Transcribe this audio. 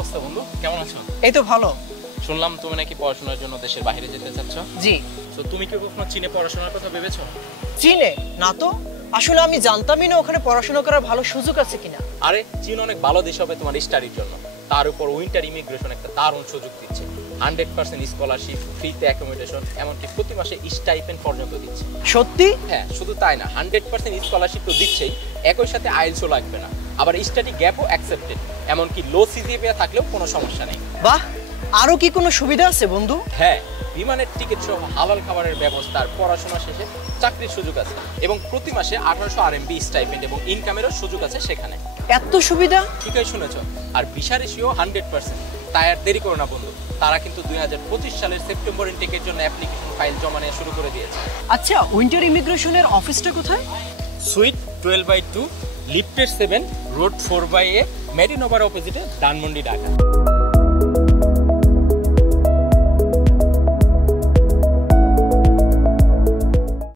অবস্থা বন্ধু, কেমন আছো? এই তো ভালো। শুনলাম তুমি নাকি পড়াশোনার জন্য দেশের বাইরে যেতে চাচ্ছ। জি। তো তুমি কি কখনো চীনে পড়াশোনার কথা ভেবেছো? চীনে না তো, আসলে আমি জানতামই না ওখানে পড়াশোনা করার ভালো সুযোগ আছে কিনা। আরে চীন অনেক ভালো দেশ হবে তোমার স্টাডির জন্য। তার উপর উইন্টার ইমিগ্রেশন একটা দারুণ সুযোগ দিচ্ছে। 100% স্কলারশিপ, ফ্রিতে অ্যাকোমোডেশন, এমনকি প্রতি মাসে স্টাইপেন্ড পর্যন্ত দিচ্ছে। সত্যি? হ্যাঁ, শুধু তাই না, 100% স্কলারশিপ তো দিচ্ছেই, একই সাথে আইএলটিএসও লাগবে না। আবার স্টাডি গ্যাপও অ্যাকসেপ্টেড, এমনকি লো সিজিপিএ থাকলেও কোনো সমস্যা নেই। বাহ, আরো কি কোনো সুবিধা আছে বন্ধু? হ্যাঁ, বিমানের টিকিট সহ হালাল খাবারের ব্যবস্থা, আর পড়াশোনা শেষে চাকরির সুযোগ আছে, এবং প্রতি মাসে 1800 আরএমবি স্টাইপেন্ড এবং ইনকামেরও সুযোগ আছে সেখানে। এত সুবিধা? ঠিকই শুনেছ। আর ভিসা রেশিও 100%। তাই আর দেরি করো না বন্ধু, তারা কিন্তু 2025 সালের সেপ্টেম্বর ইনটেকের জন্য অ্যাপ্লিকেশন ফাইল জমা নেওয়া শুরু করে দিয়েছে। আচ্ছা, উইন্টার ইমিগ্রেশনের অফিসটা কোথায়? সুইট 12/2, লিফটেড 7, রোড 4/A, মেরিনোভার অপোজিটে, ধানমন্ডি, ঢাকা।